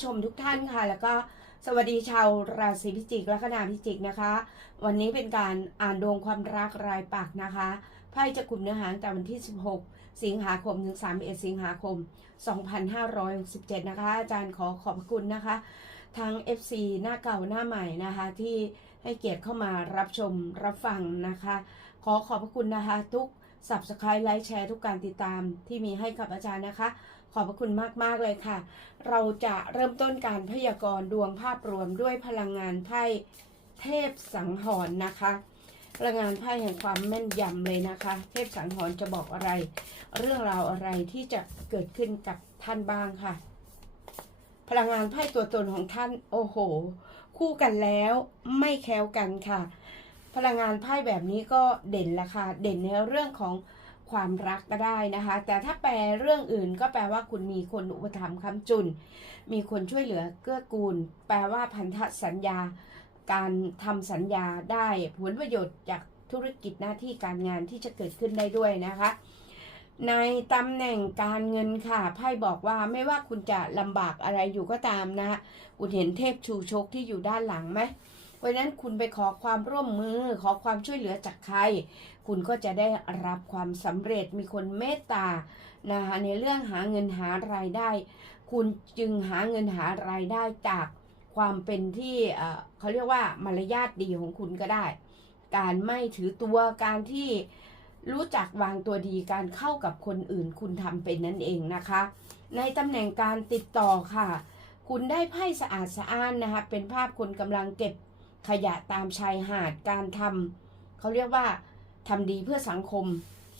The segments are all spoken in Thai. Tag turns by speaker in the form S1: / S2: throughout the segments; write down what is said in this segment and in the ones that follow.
S1: ผู้ชมทุกท่านค่ะ แล้วก็สวัสดีชาวราศีพิจิกและคณาพิจิกนะคะ วันนี้เป็นการอ่านดวงความรักรายปักนะคะไพ่จะกลุ่มเนื้อหาตั้งแต่วันที่ 16 สิงหาคมถึง 31 สิงหาคม 2567 นะคะ อาจารย์ขอขอบคุณนะคะ ทั้ง FC หน้าเก่าหน้าใหม่นะคะ ที่ให้เกียรติเข้ามารับชมรับฟังนะคะ ขอขอบพระคุณนะคะ ทุก Subscribe ไลค์แชร์ทุกการติดตามที่มีให้กับอาจารย์นะคะ ขอบพระคุณมาก ๆ เลยค่ะ เราจะเริ่มต้นการพยากรณ์ดวงภาพรวมด้วยพลังงานไพ่เทพสังหรณ์นะคะ พลังงานไพ่แห่งความแม่นยำเลยนะคะ เทพสังหรณ์จะบอกอะไร เรื่องราวอะไรที่จะเกิดขึ้นกับท่านบ้างค่ะ พลังงานไพ่ตัวตนของท่านโอ้โห คู่กันแล้วไม่แคล้วกันค่ะ พลังงานไพ่แบบนี้ก็เด่นละค่ะเด่นในเรื่องของ ความรักก็ได้นะคะ แต่ถ้าแปลเรื่องอื่นก็แปลว่าคุณมีคนอุปถัมภ์ค้ำจุน มีคนช่วยเหลือเกื้อกูล แปลว่าพันธสัญญา การทำสัญญาได้ผลประโยชน์จากธุรกิจหน้าที่การงานที่จะเกิดขึ้นได้ด้วยนะคะ ในตำแหน่งการเงินค่ะไพ่บอกว่าไม่ว่าคุณจะลำบากอะไรอยู่ก็ตามนะคุณเห็นเทพชูชกที่อยู่ด้านหลังไหมเพราะนั้นคุณไปขอความร่วมมือขอความช่วยเหลือจากใคร คุณก็จะได้รับความสำเร็จมีคนเมตตานะคะในเรื่องหาเงินหารายได้ คุณจึงหาเงินหารายได้จากความเป็นที่เขาเรียกว่ามารยาทดีของคุณก็ได้ การไม่ถือตัวการที่รู้จักวางตัวดีการเข้ากับคนอื่น คุณทำเป็นนั่นเองนะคะ ในตำแหน่งการติดต่อค่ะ คุณได้ไพ่สะอาดสะอ้านนะคะเป็นภาพคนกำลังเก็บขยะตามชายหาดการทำเขาเรียกว่า ทำดีเพื่อสังคม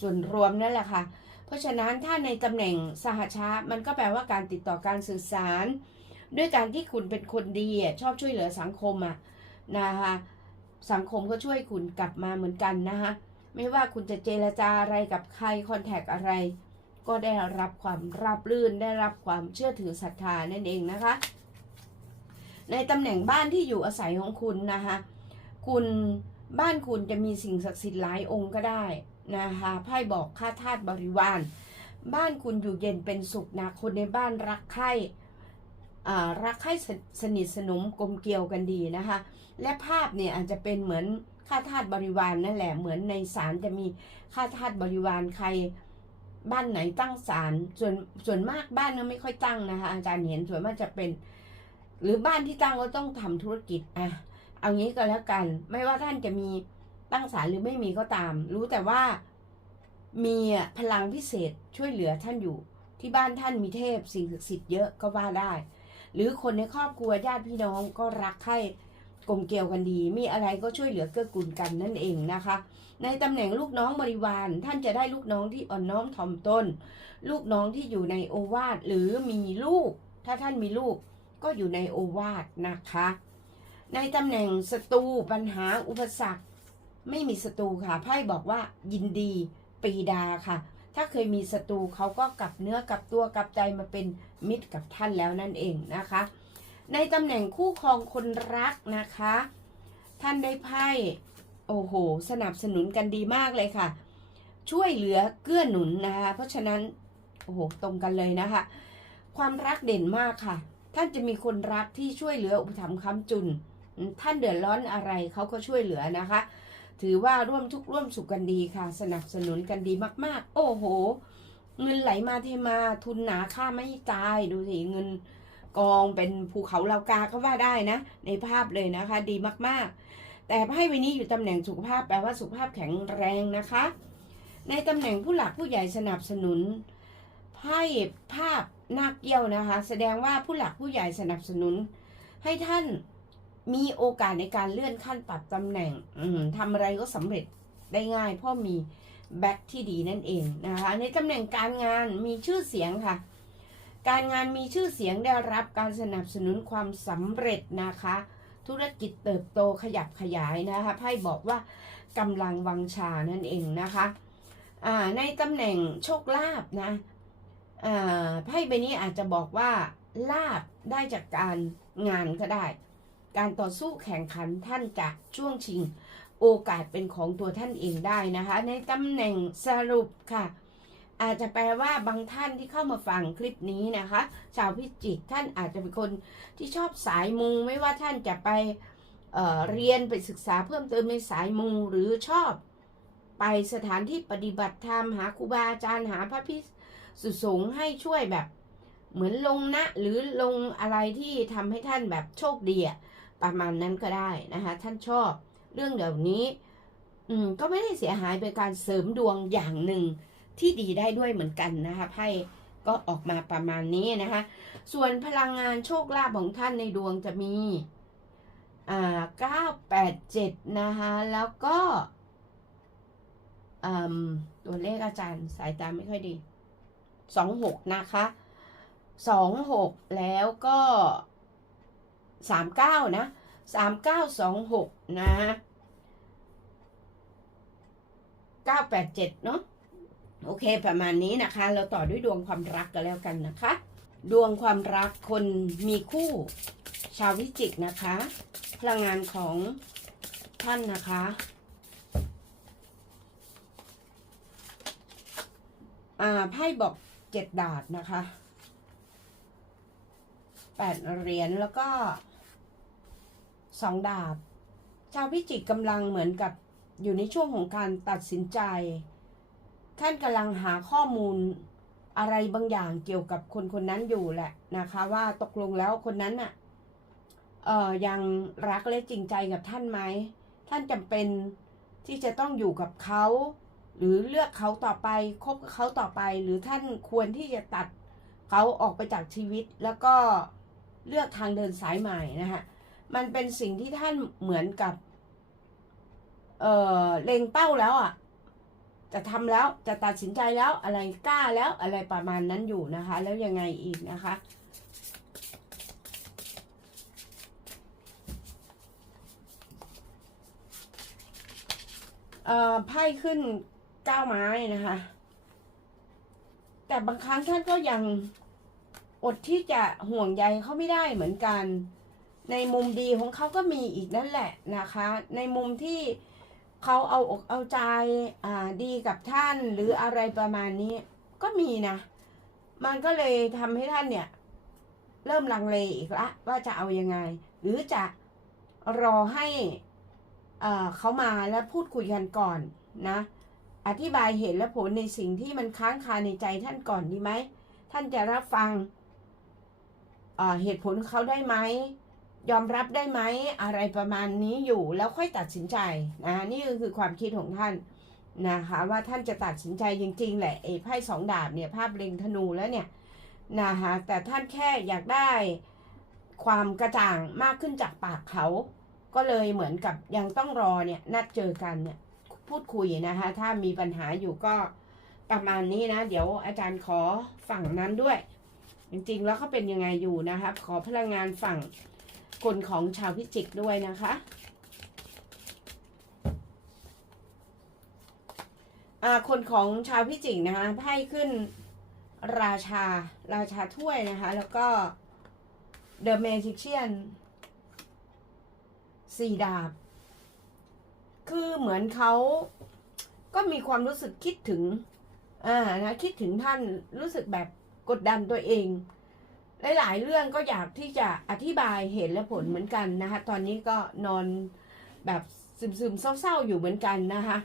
S1: ส่วนรวมนั่นแหละค่ะ เพราะฉะนั้นถ้าในตำแหน่งสหชามันก็แปลว่าการติดต่อการสื่อสาร ด้วยการที่คุณเป็นคนดีชอบช่วยเหลือสังคมอะนะคะสังคมก็ช่วยคุณกลับมาเหมือนกันนะคะไม่ว่าคุณจะเจรจาอะไรกับใครคอนแทคอะไร ก็ได้รับความราบรื่นได้รับความเชื่อถือศรัทธานั่นเองนะคะ ในตำแหน่งบ้านที่อยู่อาศัยของคุณนะคะคุณ บ้านคุณจะมีสิ่งศักดิ์สิทธิ์หลายองค์ก็ได้นะคะไพ่บอกค่าทาสบริวาร บ้านคุณอยู่เย็นเป็นสุขนะคนในบ้านรักใคร่รักใคร่สสนิทสนมกลมเกลียวกันดีนะคะ และภาพเนี่ยอาจจะเป็นเหมือนข้าทาสบริวารนนั่นแหละเหมือนในศาลจะมีข้าทาสบริวารใครบ้านไหนตั้งศาลส่วนส่วนมากบ้านก็ไม่ค่อยตั้งนะคะอาจารย์เห็นส่วนมากจะเป็น หรือบ้านที่ตั้งก็ต้องทำธุรกิจอะ เอางี้ก็แล้วกัน ไม่ว่าท่านจะมีตั้งศาลหรือไม่มีก็ตาม รู้แต่ว่ามีพลังพิเศษช่วยเหลือท่านอยู่ ที่บ้านท่านมีเทพสิ่งศักดิ์สิทธิ์เยอะก็ว่าได้ หรือคนในครอบครัวญาติพี่น้องก็รักใคร่กลมเกลียวกันดี มีอะไรก็ช่วยเหลือเกื้อกูลกันนั่นเองนะคะ ในตำแหน่งลูกน้องบริวาร ท่านจะได้ลูกน้องที่อ่อนน้อมถ่อมตน ลูกน้องที่อยู่ในโอวาทหรือมีลูก ถ้าท่านมีลูกก็อยู่ในโอวาทนะคะ ในตำแหน่งศัตรูปัญหาอุปสรรค ไม่มีศัตรูค่ะไพ่บอกว่ายินดีปีดาค่ะ ถ้าเคยมีศัตรูเขาก็กลับเนื้อกลับตัวกลับใจมาเป็นมิตรกับท่านแล้วนั่นเองนะคะ ในตำแหน่งคู่ครองคนรักนะคะ ท่านได้ไพ่โอ้โห สนับสนุนกันดีมากเลยค่ะ ช่วยเหลือเกื้อหนุนนะคะเพราะฉะนั้นโอ้โหตรงกันเลยนะคะ ความรักเด่นมากค่ะ ท่านจะมีคนรักที่ช่วยเหลืออุปถัมภ์ค้ำจุน ท่านเดือดร้อนอะไรเขาก็ช่วยเหลือนะคะ ถือว่าร่วมทุกข์ร่วมสุขกันดีค่ะ สนับสนุนกันดีมาก ๆ โอ้โห เงินไหลมาเทมาทุนหนาค่าไม่ตายดูสิเงินกองเป็นภูเขาเหลากาก็ว่าได้นะ ในภาพเลยนะคะ ดีมากๆ แต่ไพ่ใบนี้อยู่ตำแหน่งสุขภาพแปลว่าสุขภาพแข็งแรงนะคะ ในตำแหน่งผู้หลักผู้ใหญ่สนับสนุนไพ่ภาพนาคเกี้ยวนะคะ แสดงว่าผู้หลักผู้ใหญ่สนับสนุน ให้ท่าน มีโอกาสในการเลื่อนขั้นปรับตำแหน่งทำอะไรก็สำเร็จได้ง่าย เพราะมีแบ็คที่ดีนั่นเองนะคะในตำแหน่งการงานมีชื่อเสียงค่ะ การงานมีชื่อเสียงได้รับการสนับสนุนความสำเร็จนะคะ ธุรกิจเติบโตขยับขยายนะคะไพ่บอกว่ากำลังวังชานั่นเองนะคะในตำแหน่งโชคลาภนะไพ่ใบนี้อาจจะบอกว่าลาบได้จากการงานก็ได้ การต่อสู้แข่งขันท่านจะช่วงชิง โอกาสเป็นของตัวท่านเองได้นะคะ ในตำแหน่งสรุปค่ะ อาจจะแปลว่าบางท่านที่เข้ามาฟังคลิปนี้นะคะ ชาวพิจิกท่านอาจจะเป็นคนที่ชอบสายมูไม่ว่าท่านจะไปเเรียนไปศึกษาเพิ่มเติมในสายมูหรือชอบ ไปสถานที่ปฏิบัติธรรมหาครูบาอาจารย์หาพระพิสุสงฆ์ให้ช่วยแบบเหมือนลงนะ หรือลงอะไรที่ทำให้ท่านแบบโชคดีอะ ประมาณนั้นก็ได้นะคะท่านชอบเรื่องเดี๋ยวนี้อืมก็ไม่ได้เสียหายเป็นการเสริมดวงอย่างหนึ่งที่ดีได้ด้วยเหมือนกันนะคะไพ่ก็ออกมาประมาณนี้นะคะ ส่วนพลังงานโชคลาภของท่านในดวงจะมีอ่าเก้าแปดเจ็ดนะคะแล้วก็ตัวเลขอาจารย์สายตาไม่ค่อยดีสองหกนะคะสองหกแล้วก็ สามเก้านะสามเก้าสองหกนะเก้าแปดเจ็ดเนาะโอเคประมาณนี้นะคะ เราต่อด้วยดวงความรักกันแล้วกันนะคะ ดวงความรักคนมีคู่ ชาววิจิกนะคะ พลังงานของท่านนะคะไพ่บอกเจ็ดดาบนะคะแปดเหรียญแล้วก็ สองดาบ ชาวพิจิกกำลังเหมือนกับอยู่ในช่วงของการตัดสินใจท่านกำลังหาข้อมูลอะไรบางอย่างเกี่ยวกับคนคนนั้นอยู่แหละนะคะ ว่าตกลงแล้วคนนั้นน่ะเอ่อยังรักและจริงใจกับท่านไหม ท่านจำเป็นที่จะต้องอยู่กับเขา หรือเลือกเขาต่อไปคบกับเขาต่อไป หรือท่านควรที่จะตัดเขาออกไปจากชีวิต แล้วก็เลือกทางเดินสายใหม่นะคะ มันเป็นสิ่งที่ท่านเหมือนกับ เอ่อเล็งเป้าแล้วอะ จะทำแล้วจะตัดสินใจแล้วอะไรกล้าแล้วอะไรประมาณนั้นอยู่นะคะ แล้วยังไงอีกนะคะเอ่อไพ่ขึ้นเก้าไม้นะคะ แต่บางครั้งท่านก็ยังอดที่จะห่วงใยเขาไม่ได้เหมือนกัน ในมุมดีของเขาก็มีอีกนั่นแหละนะคะ ในมุมที่เขาเอาอกเอาใจอ่าดีกับท่านหรืออะไรประมาณนี้ก็มีนะ มันก็เลยทำให้ท่านเนี่ย เริ่มลังเลอีกละ ว่าจะเอายังไง หรือจะรอให้เอ่อเขามาแล้วพูดคุยกันก่อนนะ อธิบายเหตุและผลในสิ่งที่มันค้างคาในใจท่านก่อนดีไหม ท่านจะรับฟังเเหตุผลเขาได้ไหม ยอมรับได้ไหมอะไรประมาณนี้อยู่แล้วค่อยตัดสินใจนะนี่ก็คือความคิดของท่านนะคะว่าท่านจะตัดสินใจจริง ๆ แหละไอ้ไพ่สองดาบเนี่ยภาพเล็งธนูแล้วเนี่ยนะคะแต่ท่านแค่อยากได้ความกระจ่างมากขึ้นจากปากเขา ก็เลยเหมือนกับยังต้องรอเนี่ยนัดเจอกันเนี่ยพูดคุยนะคะถ้ามีปัญหาอยู่ก็ประมาณนี้นะ เดี๋ยวอาจารย์ขอฝั่งนั้นด้วย จริงๆแล้วเขาเป็นยังไงอยู่นะคะขอพลังงานฝั่ง คนของชาวพิจิกด้วยนะคะอาคนของชาวพิจิกนะคะไพ่ขึ้นราชาราชาถ้วยนะคะ แล้วก็ The Magician สี่ดาบ คือเหมือนเขาก็มีความรู้สึกคิดถึงอ่านะคิดถึงท่านรู้สึกแบบกดดันตัวเอง หลายๆเรื่องก็อยากที่จะอธิบายเหตุและผลเหมือนกันนะคะ ตอนนี้ก็นอนแบบซึมๆเศร้าๆอยู่เหมือนกันนะคะ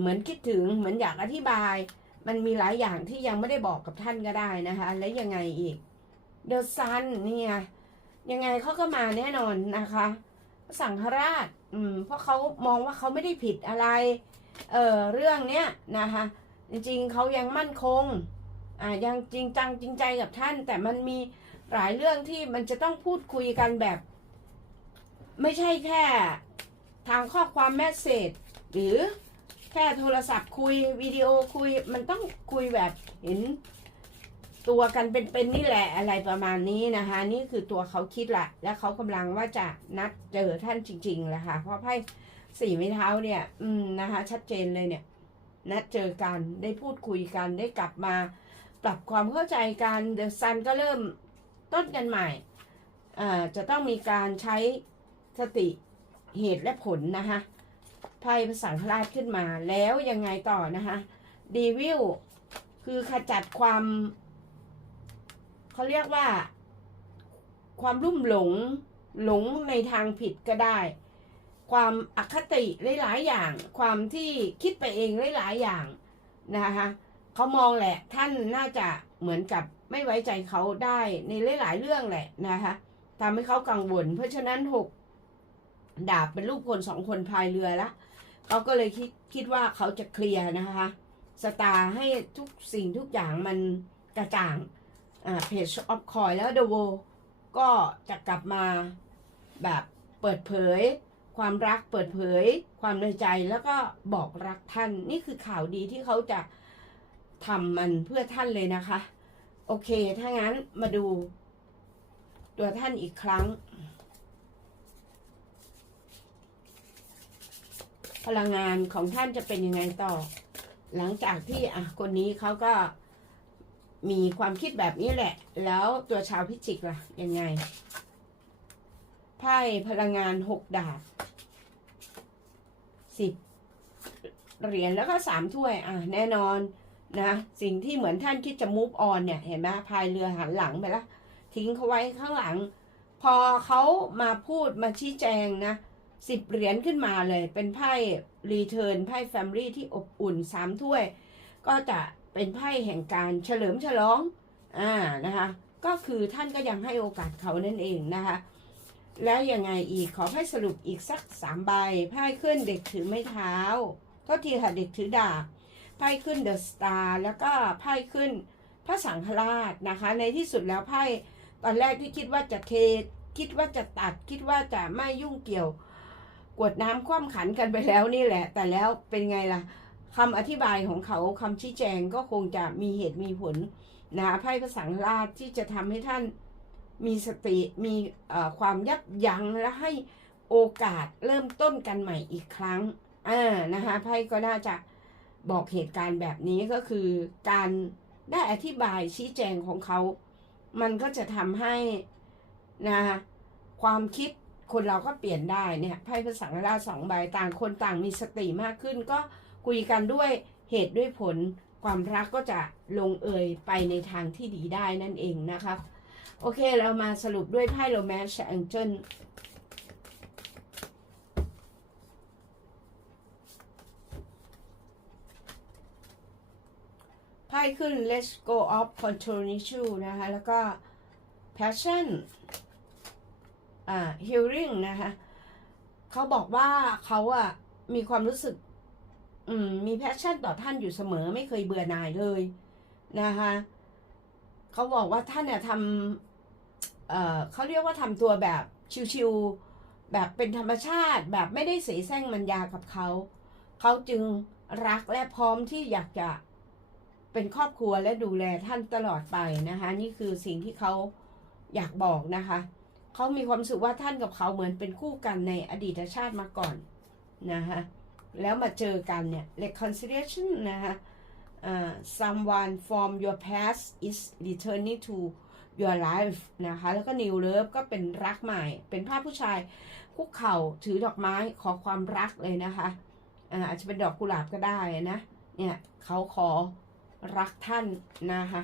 S1: เหมือนคิดถึงเหมือนอยากอธิบาย มันมีหลายอย่างที่ยังไม่ได้บอกกับท่านก็ได้นะคะ และยังไงอีกเดอะซันเนี่ยยังไงเขาก็มาแน่นอนนะคะ สังฆราชอืมเพราะเขามองว่าเขาไม่ได้ผิดอะไร เออเรื่องเนี้ยนะคะ จริงๆเขายังมั่นคงอ่ายังจริงจังจริงใจกับท่าน แต่มันมี หลายเรื่องที่มันจะต้องพูดคุยกันแบบ ไม่ใช่แค่ ทางข้อความแมสเซจหรือแค่โทรศัพท์คุยวิดีโอคุยมันต้องคุยแบบเห็นตัวกันเป็นๆนี่แหละอะไรประมาณนี้นะคะ นี่คือตัวเขาคิดละและเขากำลังว่าจะนัดเจอท่านจริงๆแหละค่ะเพราะไพ่สี่ไม้เท้าเนี่ย อืมนะคะ ชัดเจนเลยเนี่ย นัดเจอกันได้พูดคุยกันได้กลับมา ปรับความเข้าใจกันเดอะซันก็เริ่ม ต้นกันใหม่อ่าจะต้องมีการใช้สติเหตุและผลนะคะไพ่ภาษาพราชขึ้นมาแล้วยังไงต่อนะคะดีวิลคือขจัดความเขาเรียกว่า ความรุ่มหลงหลงในทางผิดก็ได้ ความอคติหลายๆอย่าง ความที่คิดไปเองหลายๆอย่างนะคะเขามองแหละท่านน่าจะเหมือนกับ ไม่ไว้ใจเขาได้ในหลายๆเรื่องแหละนะคะทำให้เขากังวล เพราะฉะนั้นหกดาบเป็นรูปคนสองคนพายเรือละเขาก็เลยคิดคิดว่าเขาจะเคลียร์นะคะสตาร์ให้ทุกสิ่งทุกอย่างมันกระจ่างอ่าเพจออฟคอยแล้วเดอะโวก็จะกลับมาแบบเปิดเผย ความรักเปิดเผย ความในใจแล้วก็บอกรักท่าน นี่คือข่าวดีที่เขาจะทำมันเพื่อท่านเลยนะคะ โอเค ถ้างั้นมาดู ตัวท่านอีกครั้ง พลังงานของท่านจะเป็นยังไงต่อ หลังจากที่อะคนนี้เขาก็มีความคิดแบบนี้แหละ แล้วตัวชาวพิจิกล่ะ ยังไง ไพ่พลังงานหกดาบสิบเหรียญแล้วก็สามถ้วย อะ แน่นอน นะสิ่งที่เหมือนท่านคิดจะ move on เนี่ย เห็นไหมพายเรือหันหลังไปแล้วทิ้งเขาไว้ข้างหลัง พอเขามาพูดมาชี้แจงนะสิบเหรียญขึ้นมาเลย เป็นไพ่รีเทิร์นไพ่แฟมิลี่ที่อบอุ่นสามถ้วย ก็จะเป็นไพ่แห่งการเฉลิมฉลองอ่านะคะก็คือท่านก็ยังให้โอกาสเขานั่นเองนะคะ แล้วยังไงอีกขอไพ่สรุปอีกสักสามใบไพ่ขึ้นเด็กถือไม้เท้า ก็ทีค่ะเด็กถือดาบ ไพ่ขึ้นเดอะสตาร์แล้วก็ไพ่ขึ้นพระสังฆราชนะคะ ในที่สุดแล้วไพ่ตอนแรกที่คิดว่าจะเทคิดว่าจะตัด คิดว่าจะไม่ยุ่งเกี่ยว กวดน้ำคว่ำขันกันไปแล้วนี่แหละ แต่แล้วเป็นไงล่ะคำอธิบายของเขาคำชี้แจงก็คงจะมีเหตุมีผลนะคะไพ่พระสังฆราชที่จะทำให้ท่านมีสติมีความยับยั้งและให้โอกาสเริ่มต้นกันใหม่อีกครั้งอ่านะคะไพ่ก็น่าจะ บอกเหตุการณ์แบบนี้ก็คือการได้อธิบายชี้แจงของเขา มันก็จะทำให้นะคะความคิดคนเราก็เปลี่ยนได้เนี่ยไพ่ภาษาราชสองใบต่างคนต่างมีสติมากขึ้น ก็คุยกันด้วยเหตุด้วยผลความรักก็จะลงเอยไปในทางที่ดีได้นั่นเองนะคะ โอเคเรามาสรุปด้วยไพ่โรแมนต์แองเจิล ไพ่ขึ้น let's go off control issue นะคะ แล้วก็ passion อ่า healing นะคะเขาบอกว่าเขาอะมีความรู้สึก อืม มี passion ต่อท่านอยู่เสมอไม่เคยเบื่อหน่ายเลยนะคะเขาบอกว่าท่านเนี่ยทำเอ่อเขาเรียกว่าทำตัวแบบชิวๆแบบเป็นธรรมชาติแบบไม่ได้เสแสร้งมันยากับเขา เขาจึงรักและพร้อมที่อยากจะ เป็นครอบครัวและดูแลท่านตลอดไปนะคะ นี่คือสิ่งที่เขาอยากบอกนะคะ เขามีความรู้สึกว่าท่านกับเขาเหมือนเป็นคู่กันในอดีตชาติมาก่อนนะคะแล้วมาเจอกันเนี่ย reconciliation นะคะ uh, someone from your past is returning to your life นะคะ แล้วก็ new love ก็เป็นรักใหม่ เป็นภาพผู้ชายคุกเข่าถือดอกไม้ขอความรักเลยนะคะอ่าอาจจะเป็นดอกกุหลาบก็ได้นะ เนี่ยเขาขอ รักท่านนะคะ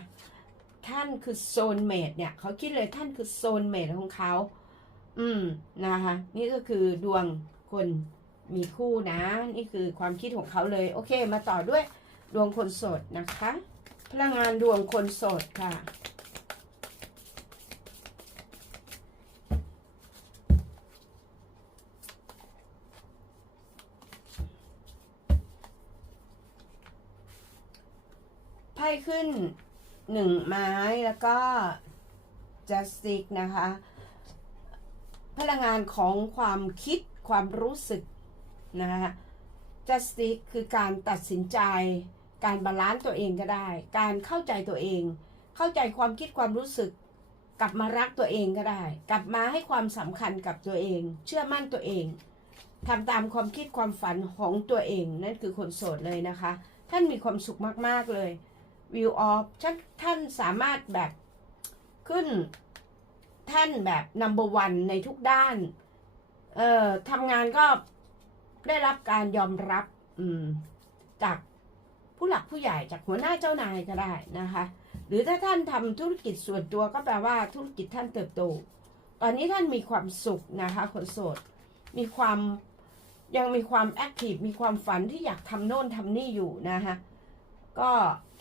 S1: ท่านคือโซนเมดเนี่ยเขาคิดเลยท่านคือโซนเมดของเขาอืมนะคะนี่ก็คือดวงคนมีคู่นะ นี่คือความคิดของเขาเลย โอเค มาต่อด้วยดวงคนโสดนะคะ พลังงานดวงคนโสดค่ะ ขึ้นหนึ่งไม้แล้วก็จัสติกนะคะ พลังงานของความคิดความรู้สึกนะคะจัสติกคือการตัดสินใจ การบาลานซ์ตัวเองก็ได้ การเข้าใจตัวเอง เข้าใจความคิดความรู้สึก กลับมารักตัวเองก็ได้ กลับมาให้ความสำคัญกับตัวเอง เชื่อมั่นตัวเองทำตามความคิดความฝันของตัวเอง นั่นคือคนโสดเลยนะคะ ท่านมีความสุขมากๆเลย view of ท่านท่านสามารถแบบขึ้นท่านแบบ number one ในทุกด้าน เอ่อทำงานก็ได้รับการยอมรับอืมจากผู้หลักผู้ใหญ่จากหัวหน้าเจ้านายก็ได้นะคะ หรือถ้าท่านทำธุรกิจส่วนตัวก็แปลว่าธุรกิจท่านเติบโต ตอนนี้ท่านมีความสุขนะคะคนโสด มีความยังมีความแอคทีฟมีความฝันที่อยากทำโน่นทำนี่อยู่นะคะ ก็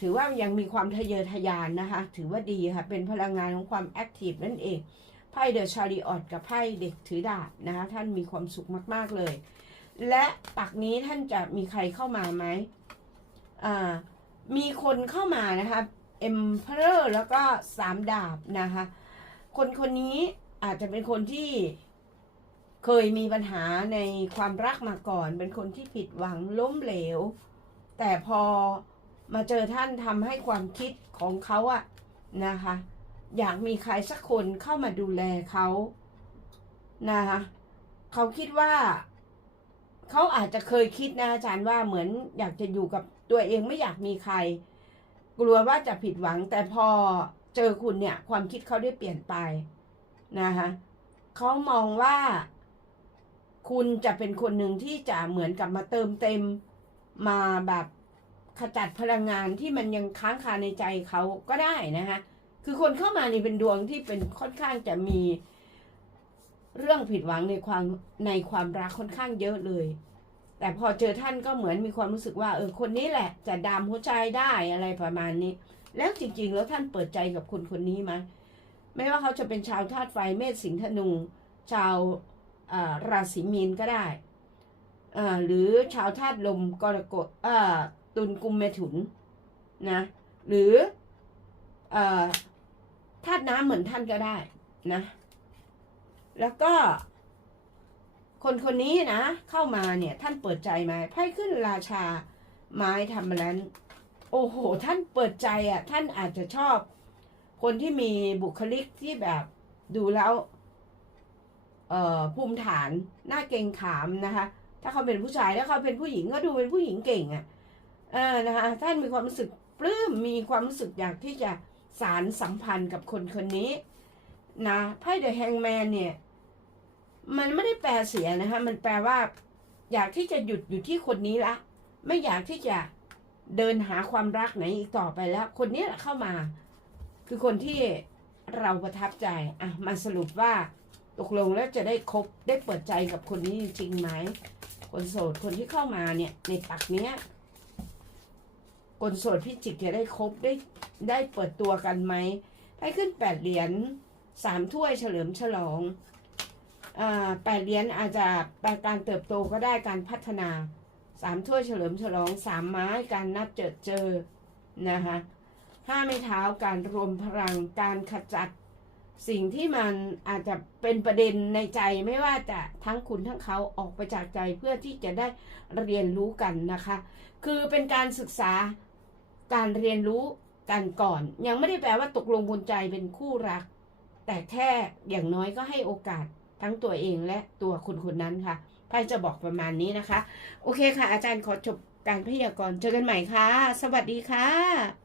S1: ถือว่ายังมีความทะเยอทะยานนะคะ ถือว่าดีค่ะ เป็นพลังงานของความแอคทีฟนั่นเอง ไพ่เดอะชาริออตกับไพ่เด็กถือดาบนะคะ ท่านมีความสุขมาก ๆ เลย และปักนี้ท่านจะมีใครเข้ามาไหมอ่ามีคนเข้ามานะคะเอ็มเพอร์แล้วก็สามดาบนะคะ คนคนนี้อาจจะเป็นคนที่เคยมีปัญหาในความรักมาก่อน เป็นคนที่ผิดหวังล้มเหลว แต่พอ มาเจอท่านทำให้ความคิดของเขาอะนะคะ อยากมีใครสักคนเข้ามาดูแลเขานะคะเขาคิดว่า เขาอาจจะเคยคิดนะอาจารย์ว่าเหมือนอยากจะอยู่กับตัวเองไม่อยากมีใคร กลัวว่าจะผิดหวัง แต่พอเจอคุณเนี่ย ความคิดเขาได้เปลี่ยนไปนะคะเขามองว่าคุณจะเป็นคนหนึ่งที่จะเหมือนกับมาเติมเต็มมาแบบ ขจัดพลังงานที่มันยังค้างคาในใจเขาก็ได้นะคะคือคนเข้ามานี่เป็นดวงที่เป็นค่อนข้างจะมีเรื่องผิดหวังในความในความรักค่อนข้างเยอะเลย แต่พอเจอท่านก็เหมือนมีความรู้สึกว่าเออคนนี้แหละ จะดามหัวใจได้อะไรประมาณนี้ แล้วจริง ๆ แล้วท่านเปิดใจกับคนคนนี้ไหมไม่ว่าเขาจะเป็นชาวธาตุไฟเมษสิงห์ธนู ชาวราศีมีนก็ได้หรือชาวธาตุลมกรกฎ ตุลกุมเมถุนนะหรือธาตุน้ำเหมือนท่านก็ได้นะ แล้วก็ คนคนนี้นะ เข้ามาเนี่ย ท่านเปิดใจไหมไพ่ขึ้นราชาไม้ทำมแล้วโอ้โห ท่านเปิดใจอะ ท่านอาจจะชอบ คนที่มีบุคลิกที่แบบดูแล้ว เอ่อภูมิฐานหน้าเกรงขามนะคะ ถ้าเขาเป็นผู้ชายแล้วเขาเป็นผู้หญิงก็ดูเป็นผู้หญิงเก่งอะ่ะ เออนะคะท่านมีความรู้สึกปลื้มมีความรู้สึกอยากที่จะสารสัมพันธ์กับคนคนนี้นะไพ่เดอะแฮงแมนเนี่ย มันไม่ได้แปลเสียนะคะมันแปลว่า อยากที่จะหยุดอยู่ที่คนนี้ละ ไม่อยากที่จะเดินหาความรักไหนอีกต่อไปแล้ว คนนี้แหละเข้ามา คือคนที่เราประทับใจอะมาสรุปว่าตกลงแล้วจะได้คบได้เปิดใจกับคนนี้จริงไหมคนโสดคนที่เข้ามาเนี่ยในปักเนี้ย คนโสดพี่จิกจะได้ครบได้ได้เปิดตัวกันไหมให้ขึ้นแปดเหรียญสามถ้วยเฉลิมฉลองอ่าแปดเหรียญอาจจะแปลการเติบโตก็ได้การพัฒนาสามถ้วยเฉลิมฉลองสามไม้การนัดเจอเจอนะคะห้าไม้เท้าการรวมพลังการขจัด สิ่งที่มันอาจจะเป็นประเด็นในใจไม่ว่าจะทั้งคุณทั้งเขาออกไปจากใจเพื่อที่จะได้เรียนรู้กันนะคะ คือเป็นการศึกษา การเรียนรู้กันก่อน ยังไม่ได้แปลว่าตกลงบนใจเป็นคู่รัก แต่แค่อย่างน้อยก็ให้โอกาสทั้งตัวเองและตัวคนคนนั้นค่ะไพ่จะบอกประมาณนี้นะคะ โอเคค่ะ อาจารย์ขอจบการพยากรณ์เจอกันใหม่ค่ะ สวัสดีค่ะ